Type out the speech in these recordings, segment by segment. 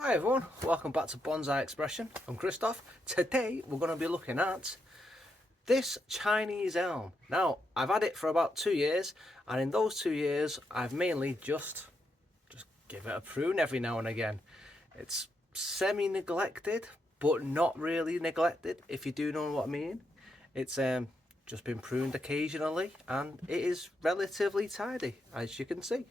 Hi everyone, welcome back to Bonsai Expression. I'm Christoph. Today we're going to be looking at this Chinese elm. Now, I've had it for about 2 years, and in those 2 years I've mainly just give it a prune every now and again. It's semi-neglected, but not really neglected, if you do know what I mean. It's just been pruned occasionally, and it is relatively tidy, as you can see.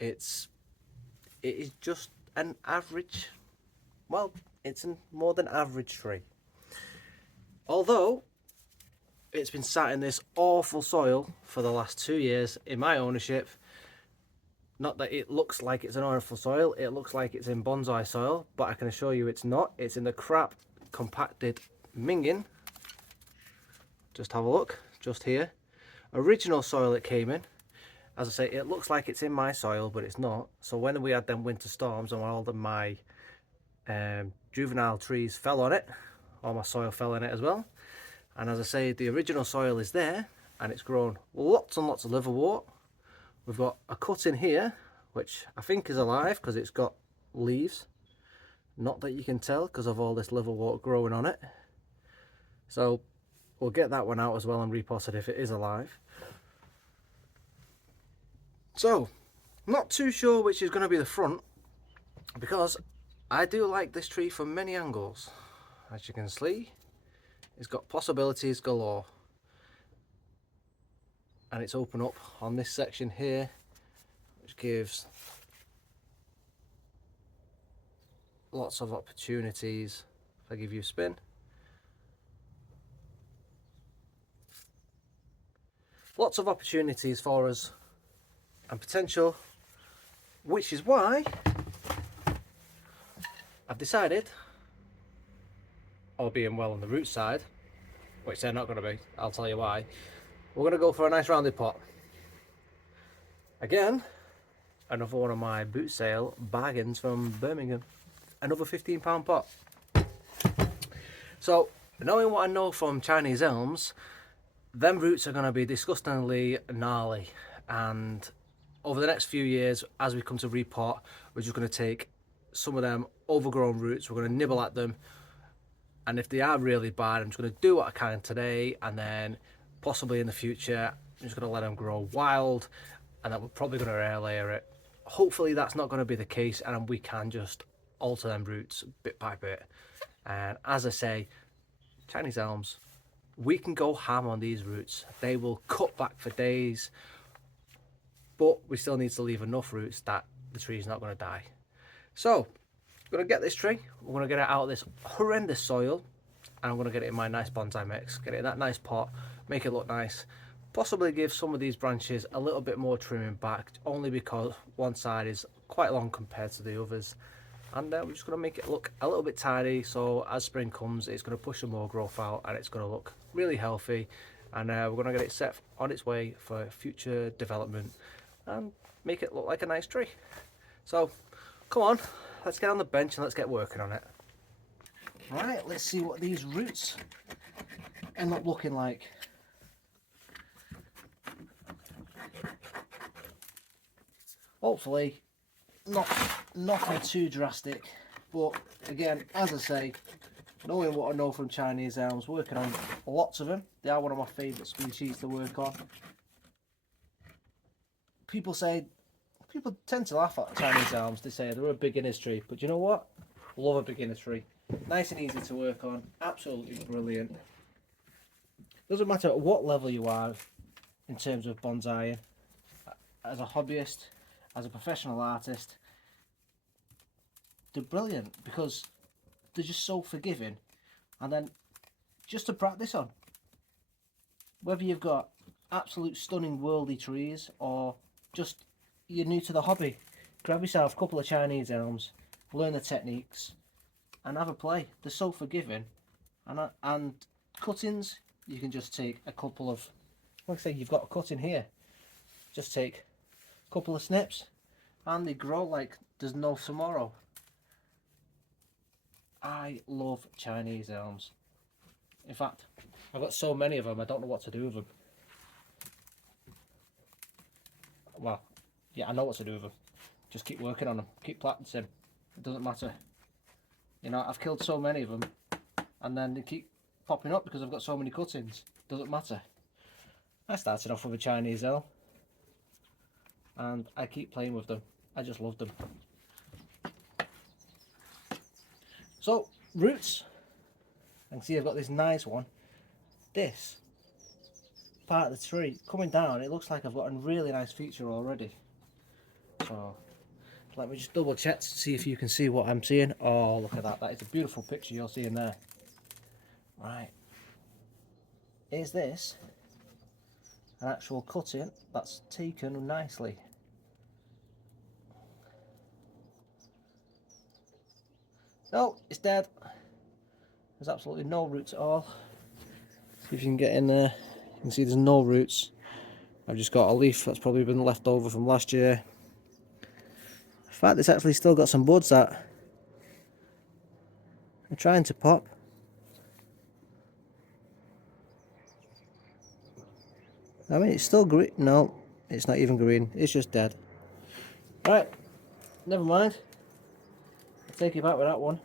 It is just an average, well, it's a more than average tree. Although it's been sat in this awful soil for the last 2 years in my ownership. Not that it looks like it's an awful soil, it looks like it's in bonsai soil, but I can assure you it's not. It's in the crap compacted minging. Just have a look, just here. Original soil it came in. As I say, it looks like it's in my soil, but it's not. So when we had them winter storms and all of my juvenile trees fell on it, all my soil fell in it as well. And as I say, the original soil is there, and it's grown lots and lots of liverwort. We've got a cut in here, which I think is alive because it's got leaves. Not that you can tell because of all this liverwort growing on it. So we'll get that one out as well and repot it if it is alive. So, not too sure which is going to be the front, because I do like this tree from many angles. As you can see, it's got possibilities galore. And it's open up on this section here, which gives lots of opportunities. If I give you a spin. Lots of opportunities for us and potential, which is why I've decided, all being well on the root side, which they're not going to be, I'll tell you why, we're going to go for a nice rounded pot. Again, another one of my boot sale bargains from Birmingham, another £15 pot. So, knowing what I know from Chinese elms, them roots are going to be disgustingly gnarly, and over the next few years, as we come to repot, we're just going to take some of them overgrown roots, we're going to nibble at them, and if they are really bad, I'm just going to do what I can today, and then possibly in the future I'm just going to let them grow wild, and then we're probably going to air layer it. Hopefully that's not going to be the case, and we can just alter them roots bit by bit. And as I say, Chinese elms, we can go ham on these roots. They will cut back for days, but we still need to leave enough roots that the tree's not going to die. So, I'm going to get this tree, we're going to get it out of this horrendous soil, and I'm going to get it in my nice bonsai mix, get it in that nice pot, make it look nice, possibly give some of these branches a little bit more trimming back, only because one side is quite long compared to the others, and we're just going to make it look a little bit tidy, so as spring comes it's going to push some more growth out and it's going to look really healthy, and we're going to get it set on its way for future development and make it look like a nice tree. So come on, let's get on the bench and let's get working on it. Right, let's see what these roots end up looking like. Hopefully nothing too drastic, but again, as I say, knowing what I know from Chinese elms, working on lots of them, they are one of my favourite species to work on. People tend to laugh at Chinese elms. They say they're a beginner's tree, but you know what? Love a beginner tree. Nice and easy to work on. Absolutely brilliant. Doesn't matter at what level you are in terms of bonsaiing. As a hobbyist, as a professional artist, they're brilliant because they're just so forgiving. And then just to practice on. Whether you've got absolute stunning worldy trees or just you're new to the hobby, grab yourself a couple of Chinese elms, learn the techniques and have a play. They're so forgiving, and cuttings, you can just take a couple of, like I say, you've got a cutting here, just take a couple of snips and they grow like there's no tomorrow. I love Chinese elms. In fact, I've got so many of them I don't know what to do with them. Well, yeah, I know what to do with them. just keep working on them, keep planting. It doesn't matter. You know, I've killed so many of them, and then they keep popping up because I've got so many cuttings. Doesn't matter. I started off with a Chinese Elm, and I keep playing with them. I just love them. So, roots. I can see I've got this nice one. This part of the tree coming down, it looks like I've got a really nice feature already. So, let me just double check to see if you can see what I'm seeing. Oh, look at that. That is a beautiful picture you're seeing there. Right. Is this an actual cutting that's taken nicely? No, it's dead. There's absolutely no roots at all. See if you can get in there. You can see there's no roots. I've just got a leaf that's probably been left over from last year. In fact, it's actually still got some buds that are trying to pop. I mean, it's still green. No, it's not even green. It's just dead. Right, never mind. I'll take you back with that one.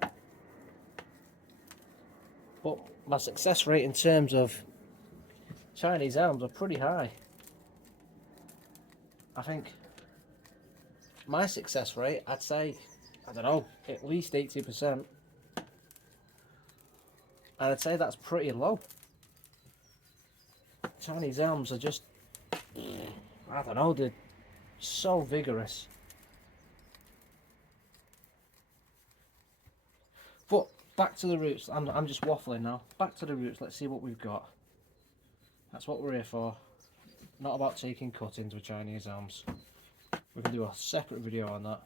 But my success rate in terms of Chinese elms are pretty high. I think my success rate, I'd say, I don't know, at least 80%. And I'd say that's pretty low. Chinese elms are just, I don't know, they're so vigorous. But back to the roots. I'm just waffling now. Back to the roots. Let's see what we've got. That's what we're here for. Not about taking cuttings with Chinese elms. We can do a separate video on that.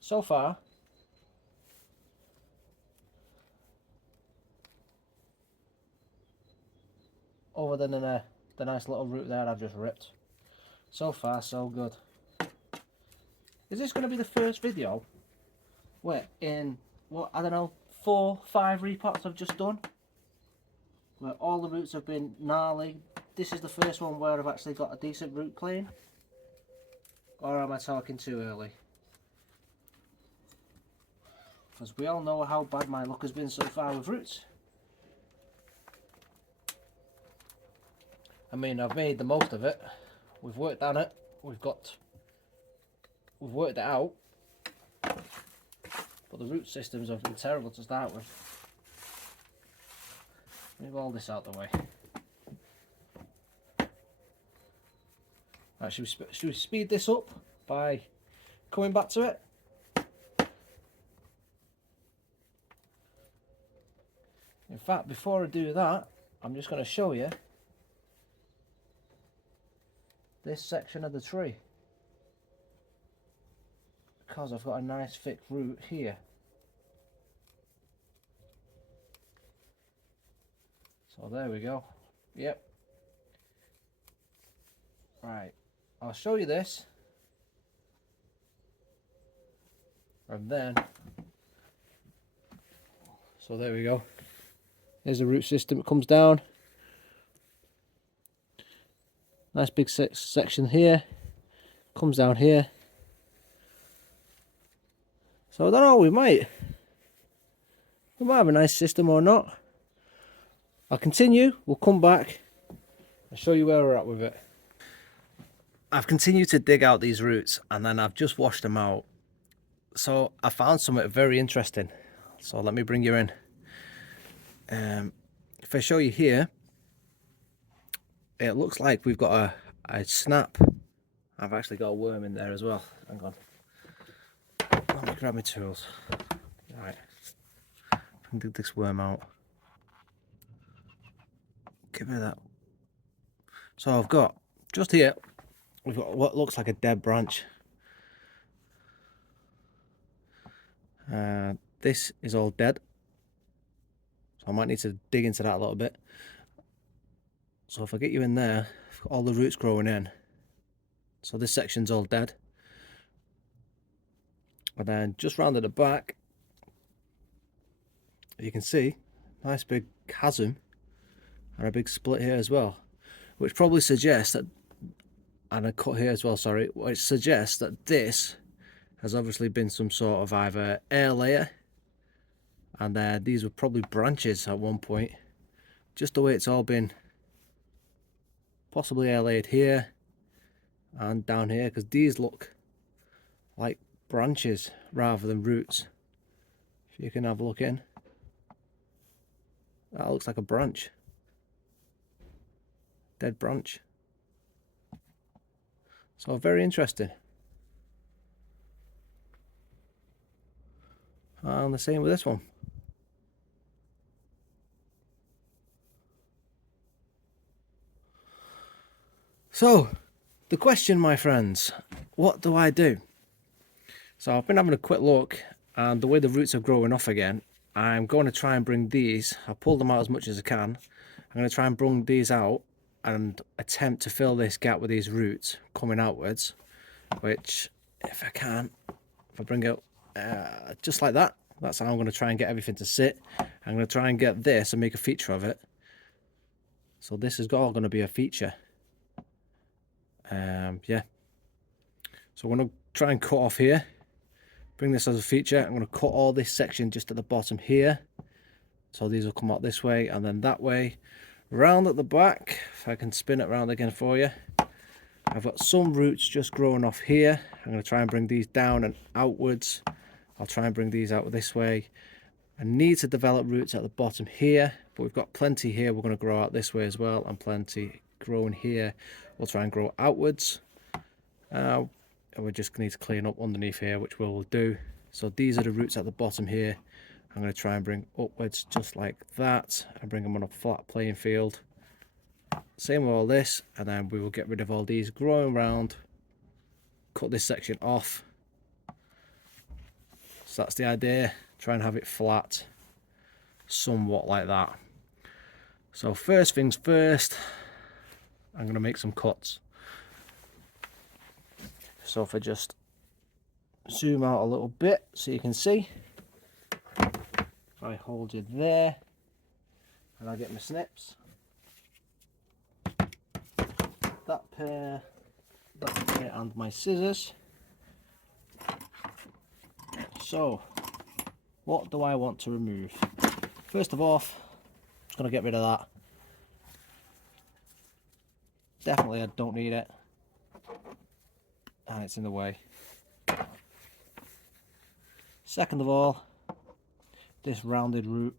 So far, other than the nice little root there I've just ripped, so far so good. Is this going to be the first video where in, what, I don't know, 4-5 repots I've just done, where all the roots have been gnarly? This is the first one where I've actually got a decent root clean? Or am I talking too early? Because we all know how bad my luck has been so far with roots. I mean, I've made the most of it. We've worked on it. We've worked it out. But the root systems have been terrible to start with. Move all this out the way. Right, should we speed this up by coming back to it? In fact, before I do that, I'm just going to show you this section of the tree, because I've got a nice thick root here. So there we go. Yep. Right, I'll show you this, and then, so there we go. There's the root system. It comes down. Nice big section here. Comes down here. So I don't know, we might have a nice system or not. I'll continue, we'll come back and show you where we're at with it. I've continued to dig out these roots and then I've just washed them out. So I found something very interesting. So let me bring you in. If I show you here, it looks like we've got a snap. I've actually got a worm in there as well. Hang on. Let me grab my tools. Right. I can dig this worm out. Give me that. So I've got, just here, we've got what looks like a dead branch. This is all dead. So I might need to dig into that a little bit. So if I get you in there, I've got all the roots growing in. So this section's all dead. And then just round at the back, you can see nice big chasm and a big split here as well, which probably suggests that and a cut here as well, sorry, which suggests that this has obviously been some sort of either air layer, and these were probably branches at one point. Just the way it's all been possibly air layered here and down here, because these look like branches rather than roots. If you can have a look in, that looks like a branch, dead branch. So very interesting. And the same with this one. So the question, my friends, what do I do? So I've been having a quick look, and the way the roots are growing off again, I'm going to try and bring these, I'll pull them out as much as I can. I'm going to try and bring these out and attempt to fill this gap with these roots coming outwards, which if I can, if I bring it just like that, that's how I'm going to try and get everything to sit. I'm going to try and get this and make a feature of it. So this is all going to be a feature. Yeah. So I'm going to try and cut off here, bring this as a feature. I'm going to cut all this section just at the bottom here. So these will come out this way and then that way. Round at the back, if I can spin it around again for you. I've got some roots just growing off here. I'm going to try and bring these down and outwards. I'll try and bring these out this way. I need to develop roots at the bottom here, but we've got plenty here. We're going to grow out this way as well, and plenty growing here. We'll try and grow outwards. And we just need to clean up underneath here, which we'll do. So these are the roots at the bottom here. I'm going to try and bring upwards just like that and bring them on a flat playing field. Same with all this, and then we will get rid of all these growing round, cut this section off. So that's the idea, try and have it flat, somewhat like that. So first things first, I'm going to make some cuts. So if I just zoom out a little bit so you can see, if I hold you there and I get my snips, that pair, and my scissors. So what do I want to remove? First of all, I'm just going to get rid of that. Definitely I don't need it, and it's in the way. Second of all, this rounded root.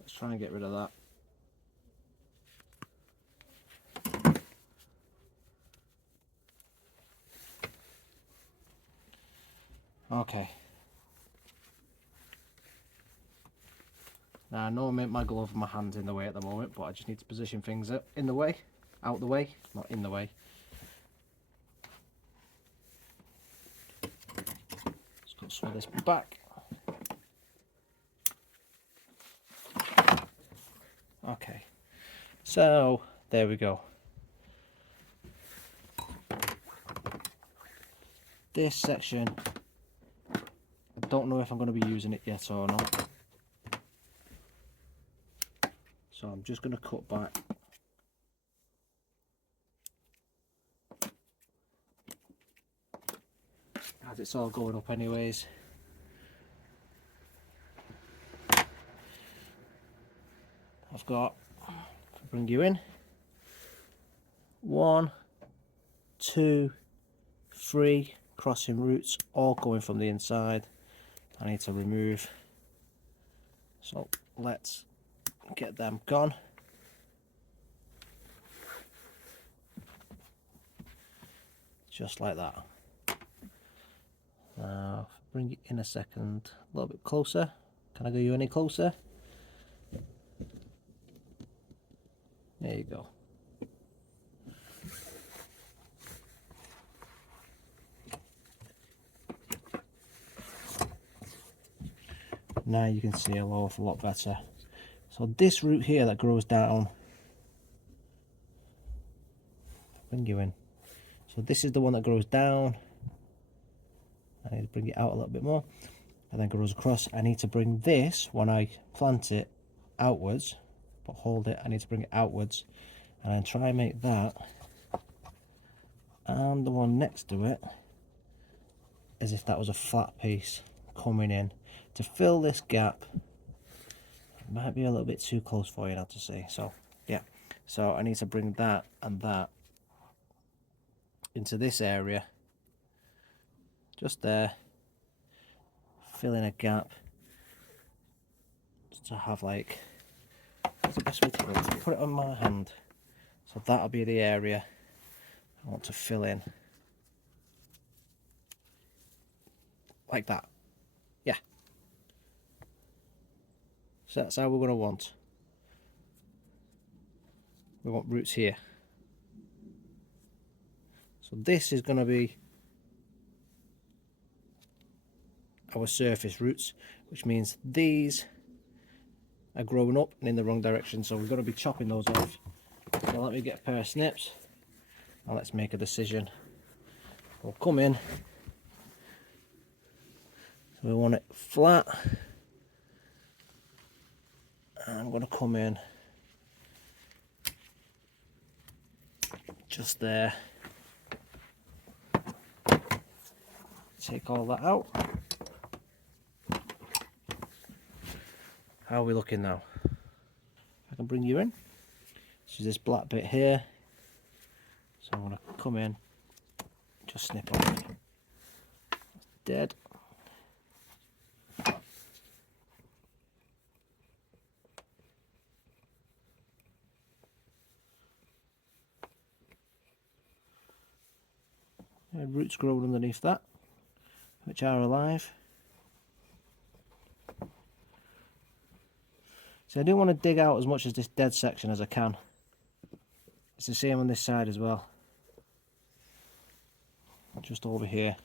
Let's try and get rid of that. Okay. Now I know my glove and my hand's in the way at the moment, but I just need to position things out the way, not in the way. Just got some of this back. Okay, so there we go. This section, I don't know if I'm going to be using it yet or not. So I'm just going to cut back. As it's all going up anyways. I've got, bring you in, 1, 2, 3 crossing roots, all going from the inside. I need to remove. So let's get them gone. Just like that. Now bring it in a second, a little bit closer. Can I go you any closer? There you go. Now you can see a awful lot better. So this root here that grows down, bring you in. So this is the one that grows down. I need to bring it out a little bit more. and then grows across. I need to bring this, when I plant it, outwards, but hold it, I need to bring it outwards, and then try and make that and the one next to it as if that was a flat piece coming in to fill this gap. It might be a little bit too close for you now to see, so yeah, so I need to bring that and that into this area, just there, fill in a gap, just to have like, what's the best way to do it? Let's put it on my hand, so that'll be the area I want to fill in, like that. Yeah, so that's how we're going to want. We want roots here, so this is going to be our surface roots, which means these are growing up and in the wrong direction, so we've got to be chopping those off. So let me get a pair of snips and let's make a decision. We'll come in, so we want it flat, and I'm going to come in just there, take all that out. How are we looking now? I can bring you in. This is this black bit here, so I'm going to come in, just snip off. Dead. And roots growing underneath that, which are alive. So I do want to dig out as much of this dead section as I can. It's the same on this side as well. Just over here.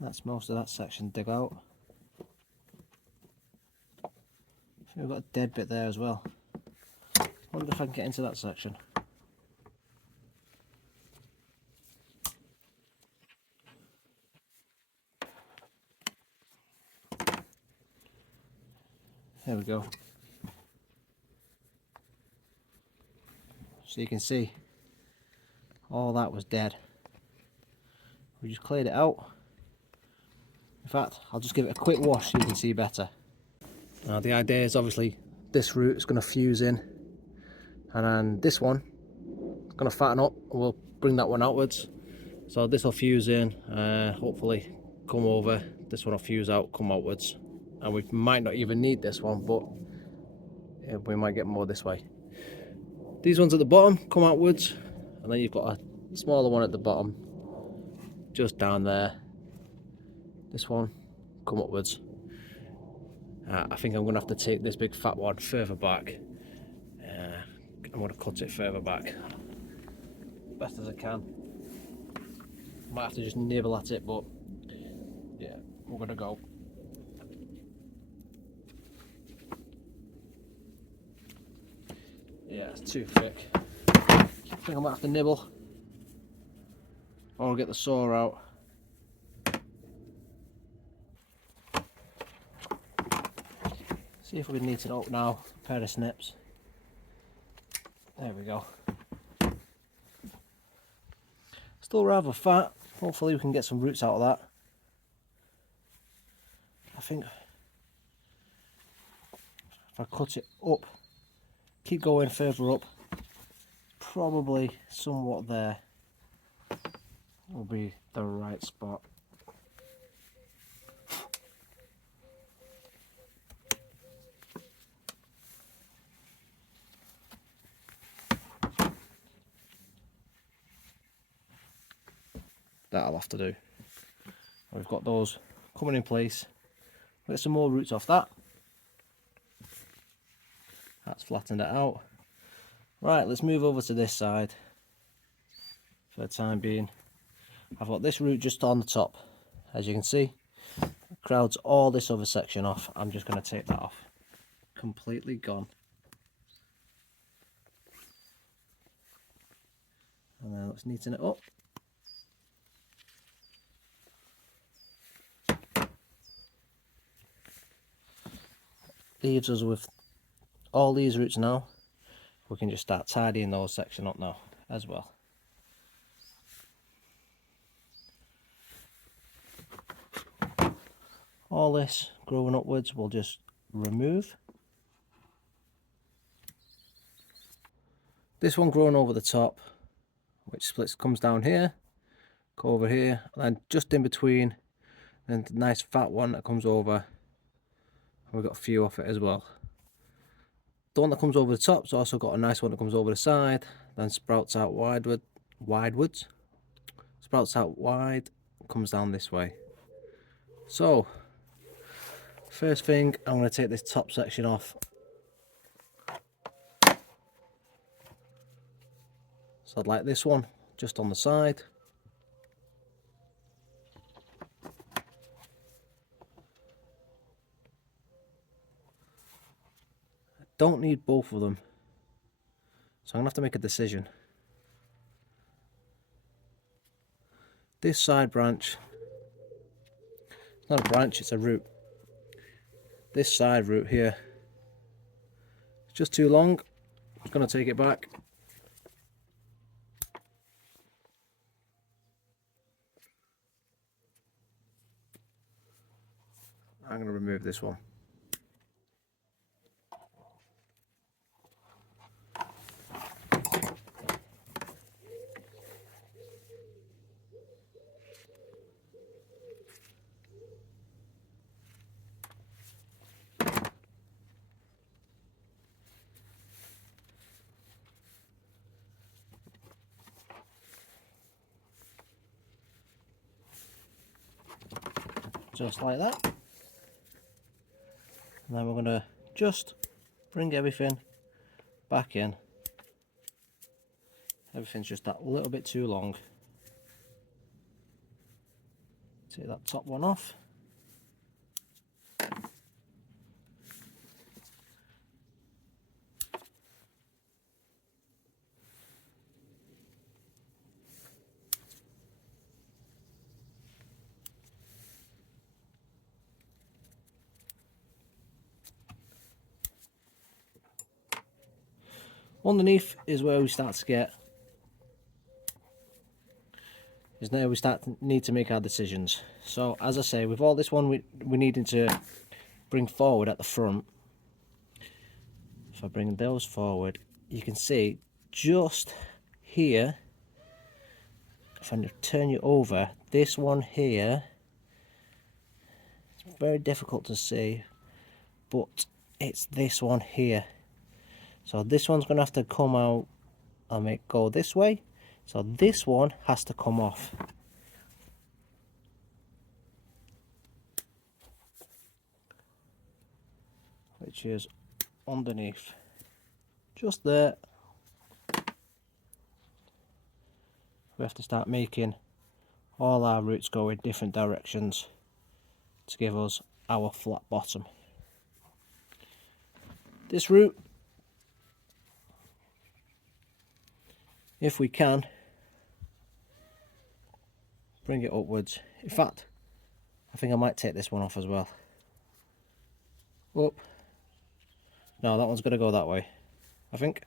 That's most of that section dig out. I think we've got a dead bit there as well. Wonder if I can get into that section. There we go. So you can see all that was dead. We just cleared it out. In fact, I'll just give it a quick wash so you can see better. Now the idea is obviously this root is going to fuse in, and then this one is going to fatten up, and we'll bring that one outwards. So this will fuse in, hopefully come over, this one will fuse out, come outwards, and we might not even need this one, but yeah, we might get more this way. These ones at the bottom come outwards, and then you've got a smaller one at the bottom, just down there. This one come upwards. I think I'm going to have to take this big fat one further back. I'm going to cut it further back, best as I can. Might have to just nibble at it, but yeah, we're going to go. Yeah, it's too thick. I think I might have to nibble, or I'll get the saw out. See if we can neaten it up now. A pair of snips. There we go. Still rather fat. Hopefully we can get some roots out of that. I think if I cut it up, keep going further up, probably somewhat there will be the right spot. that I'll have to do. We've got those coming in place. Get some more roots off that. That's flattened it out. Right, let's move over to this side for the time being. I've got this root just on the top, as you can see. It crowds all this other section off. I'm just going to take that off. Completely gone. And then let's neaten it up. Leaves us with all these roots now. We can just start tidying those section up now as well. All this growing upwards we'll just remove. This one growing over the top, which splits, comes down here, go over here, and then just in between, and the nice fat one that comes over, and we've got a few off it as well. The one that comes over the top's also got a nice one that comes over the side, then sprouts out widewards, sprouts out wide, comes down this way. So, first thing, I'm going to take this top section off. So I'd like this one just on the side. I don't need both of them, so I'm going to have to make a decision. This side branch, it's not a branch, it's a root. This side root here, it's just too long. I'm just going to take it back. I'm going to remove this one. Just like that. And then we're going to just bring everything back in. Everything's just that little bit too long. Take that top one off. Underneath is where we start to get, is now we need to make our decisions. So as I say, with all this one we needing to bring forward at the front. If I bring those forward, you can see just here, if I turn you over, this one here, it's very difficult to see, but it's this one here. So this one's going to have to come out and go this way. So this one has to come off. Which is underneath. Just there. We have to start making all our roots go in different directions to give us our flat bottom. This root, if we can, bring it upwards. In fact, I think I might take this one off as well. Up. No, that one's got to go that way, I think.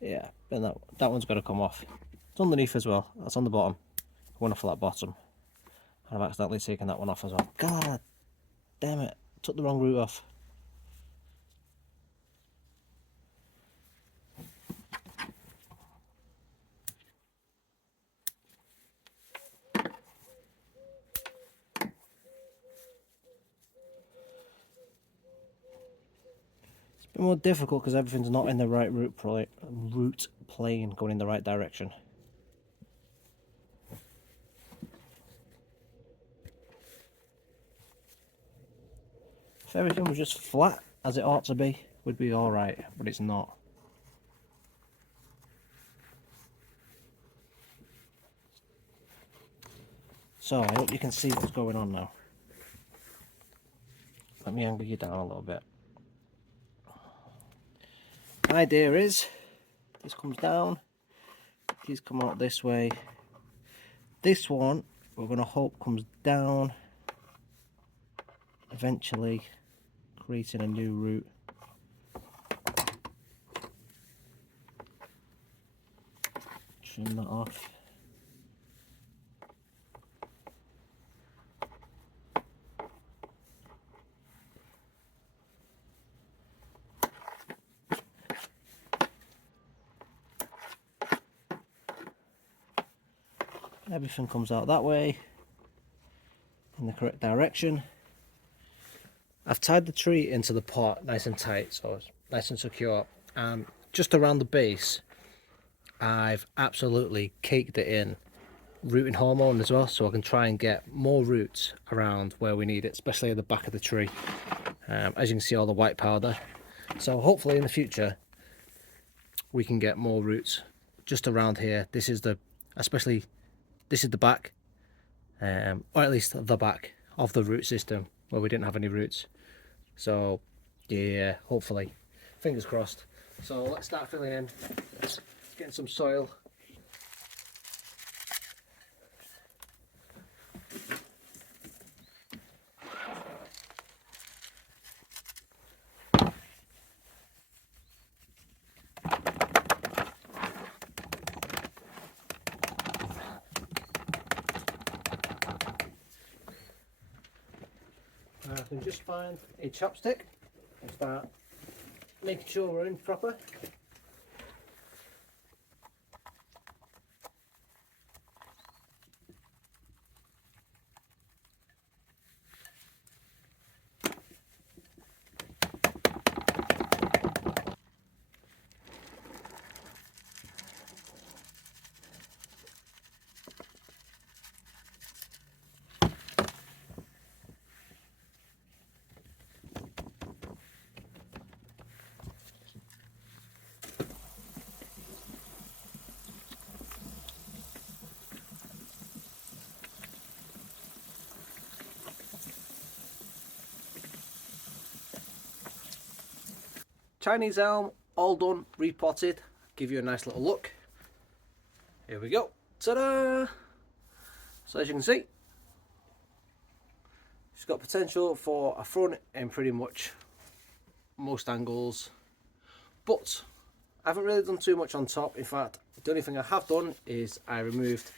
Yeah, then that one's got to come off. It's underneath as well. That's on the bottom. I want a flat bottom. And I've accidentally taken that one off as well. God damn it. Took the wrong root off. bit more difficult because everything's not in the right root plane, going in the right direction. If everything was just flat as it ought to be, would be alright, but it's not. So I hope you can see what's going on now. Let me angle you down a little bit. The idea is, this comes down, these come out this way. This one, we're going to hope comes down, eventually creating a new root. Trim that off. Everything comes out that way, in the correct direction. I've tied the tree into the pot nice and tight, so it's nice and secure. And just around the base, I've absolutely caked it in rooting hormone as well, so I can try and get more roots around where we need it, especially at the back of the tree. As you can see, all the white powder. So hopefully in the future, we can get more roots just around here. This is the back, or at least the back of the root system where we didn't have any roots. So yeah, hopefully, fingers crossed. So let's start filling in, getting some soil. I can just find a chopstick and start making sure we're in proper. Chinese elm, all done, repotted. Give you a nice little look. Here we go. Ta-da! So as you can see, she's got potential for a front in pretty much most angles, but I haven't really done too much on top. In fact, the only thing I have done is I removed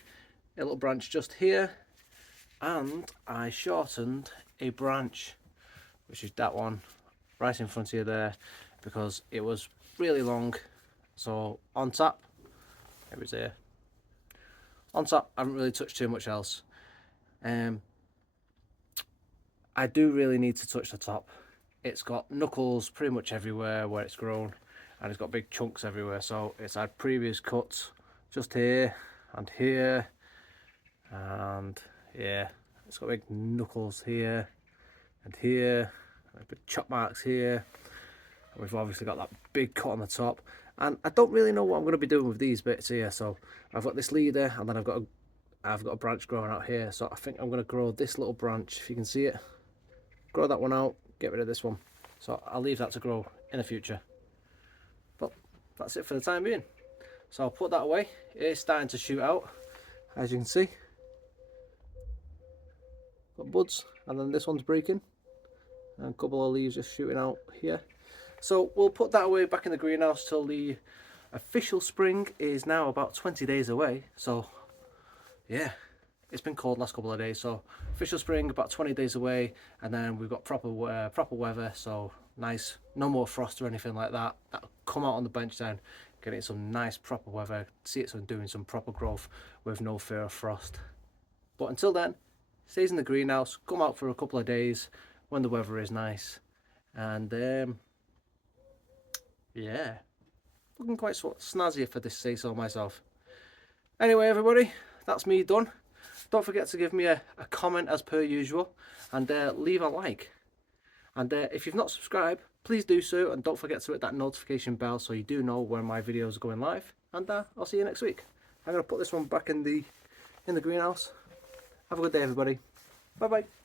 a little branch just here, and I shortened a branch, which is that one right in front of you there, because it was really long. So on top, it was there. On top, I haven't really touched too much else. I do really need to touch the top. It's got knuckles pretty much everywhere where it's grown, and it's got big chunks everywhere. So it's had previous cuts just here and here, and yeah, it's got big knuckles here and here, and big chop marks here. We've obviously got that big cut on the top, and I don't really know what I'm going to be doing with these bits here. So I've got this leader, and then I've got a branch growing out here. So I think I'm going to grow this little branch, if you can see it. Grow that one out, get rid of this one. So I'll leave that to grow in the future. But that's it for the time being. So I'll put that away. It's starting to shoot out, as you can see. Got buds, and then this one's breaking, and a couple of leaves just shooting out here. So we'll put that away back in the greenhouse till the official spring is now about 20 days away. So yeah, it's been cold last couple of days, so official spring about 20 days away, and then we've got proper weather, so nice, no more frost or anything like that. That'll come out on the bench then, getting some nice proper weather, see it doing some proper growth with no fear of frost. But until then, stays in the greenhouse, come out for a couple of days when the weather is nice, and Yeah, looking quite snazzy if I just say so myself. Anyway, everybody, that's me done. Don't forget to give me a comment as per usual, and leave a like. And if you've not subscribed, please do so, and don't forget to hit that notification bell so you do know when my videos are going live. And I'll see you next week. I'm going to put this one back in the greenhouse. Have a good day, everybody. Bye bye.